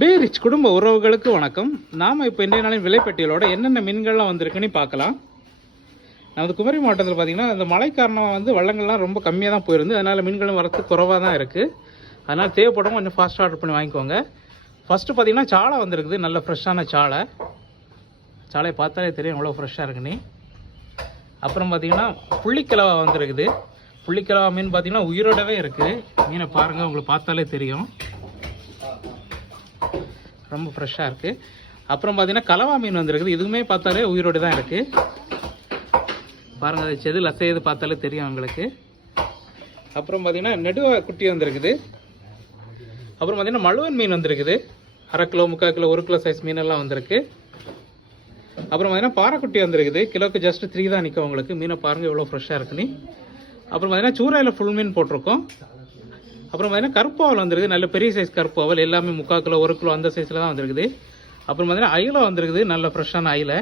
பே rich குடும்ப உறவுகளுக்கு வணக்கம். நாம் இப்போ இன்றைய நாளின் விலைப்பட்டியலோட என்னென்ன மீன்கள்லாம் வந்திருக்குன்னு பார்க்கலாம். நமது குமரி மாவட்டத்தில் பார்த்தீங்கன்னா இந்த மழை காரணமாக வந்து வள்ளங்கள்லாம் ரொம்ப கம்மியாக தான் போயிருந்து அதனால் மீன்களும் வரத்து குறவாக தான் இருக்குது அதனால் தேவைப்படும் கொஞ்சம் ஃபாஸ்ட்டாக ஆர்டர் பண்ணி வாங்கிக்கோங்க. ஃபஸ்ட்டு பார்த்தீங்கன்னா சாலை வந்திருக்குது நல்ல ஃப்ரெஷ்ஷான சாலை. சாலையை பார்த்தாலே தெரியும் எவ்வளோ ஃப்ரெஷ்ஷாக இருக்குன்னு அப்புறம் பார்த்தீங்கன்னா புள்ளிக்கிழவா வந்திருக்குது. புள்ளிக்கிழவா மீன் பார்த்தீங்கன்னா உயிரோடவே இருக்குது மீனை பாருங்கள் உங்களுக்கு பார்த்தாலே தெரியும். ரொம்ப ஃப்ரெஷ்ஷாக இருக்குது அப்புறம் பார்த்தீங்கன்னா கலவா மீன் வந்துருக்குது. இதுவுமே பார்த்தாலே உயிரோடு தான் இருக்குது பாருங்கள் அது செது லசையது பார்த்தாலே தெரியும் உங்களுக்கு. அப்புறம் பார்த்தீங்கன்னா நெடுவா குட்டி வந்திருக்குது. அப்புறம் பார்த்தீங்கன்னா மழுவன் மீன் வந்திருக்குது. அரை கிலோ முக்கால் கிலோ ஒரு கிலோ சைஸ் மீனெல்லாம் வந்திருக்கு. அப்புறம் பார்த்தீங்கன்னா பாறைக்குட்டி வந்திருக்குது. கிலோக்கு ஜஸ்ட் த்ரீ தான் நிற்கும் உங்களுக்கு. மீனை பாருங்கள் எவ்வளோ ஃப்ரெஷ்ஷாக இருக்குன்னு அப்புறம் பார்த்தீங்கன்னா சூறாயில் ஃபுல் மீன் போட்டிருக்கோம். அப்புறம் பார்த்தீங்கன்னா கருப்பாவல் வந்திருக்குது. நல்ல பெரிய சைஸ் கருப்பாவல் எல்லாமே முக்கால் கிலோ ஒரு கிலோ அந்த சைஸில் தான் வந்திருக்குது. அப்புறம் பார்த்தீங்கன்னா அயிலை வந்திருக்குது. நல்ல ஃப்ரெஷ்ஷான அயிலை.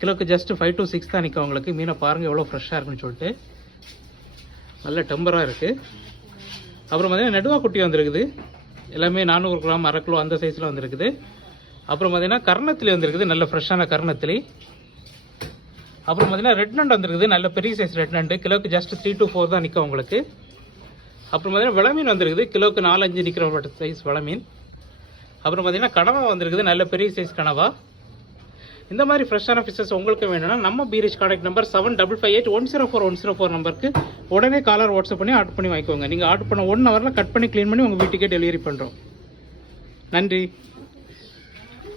கிலோக்கு ஜஸ்ட் ஃபைவ் டு சிக்ஸ் தான் நிற்கும் உங்களுக்கு. மீனை பாருங்கள் எவ்வளோ ஃப்ரெஷ்ஷாக இருக்குன்னு சொல்லிட்டு. நல்ல டெம்பராக இருக்குது அப்புறம் பார்த்தீங்கன்னா நெடுவா குட்டி வந்திருக்குது. எல்லாமே நானூறு கிராம் அரை கிலோ அந்த சைஸில் வந்திருக்குது. அப்புறம் பார்த்தீங்கன்னா கர்ணத்திலி வந்திருக்குது. நல்ல ஃப்ரெஷ்ஷான கர்ணத்திலி. அப்புறம் பார்த்தீங்கன்னா ரெட் நண்டு வந்திருக்குது. நல்ல பெரிய சைஸ் ரெட் நண்டு கிலோக்கு ஜஸ்ட் த்ரீ டு ஃபோர் தான் நிற்கும் உங்களுக்கு. அப்புறம் பார்த்தீங்கன்னா விளமீன் வந்திருக்குது. கிலோக்கு நாலஞ்சு நிற்கிற சைஸ் விளமீன். அப்புறம் பார்த்தீங்கன்னா கனவா வந்திருக்குது. நல்ல பெரிய சைஸ் கனவா. இந்த மாதிரி ஃப்ரெஷ்ஷான ஃபிஷஸ் உங்களுக்கு வேணும்னா நம்ம பீரிச் contact number seven double five eight one zero four one zero four நம்பருக்கு உடனே காலர் வாட்ஸ்அப் பண்ணி ஆர்டர் பண்ணி வாங்கிக்கோங்க. நீங்கள் ஆர்டர் பண்ண ஒன் ஹவரில் கட் பண்ணி க்ளீன் பண்ணி உங்கள் வீட்டுக்கே டெலிவரி பண்ணுறோம் நன்றி.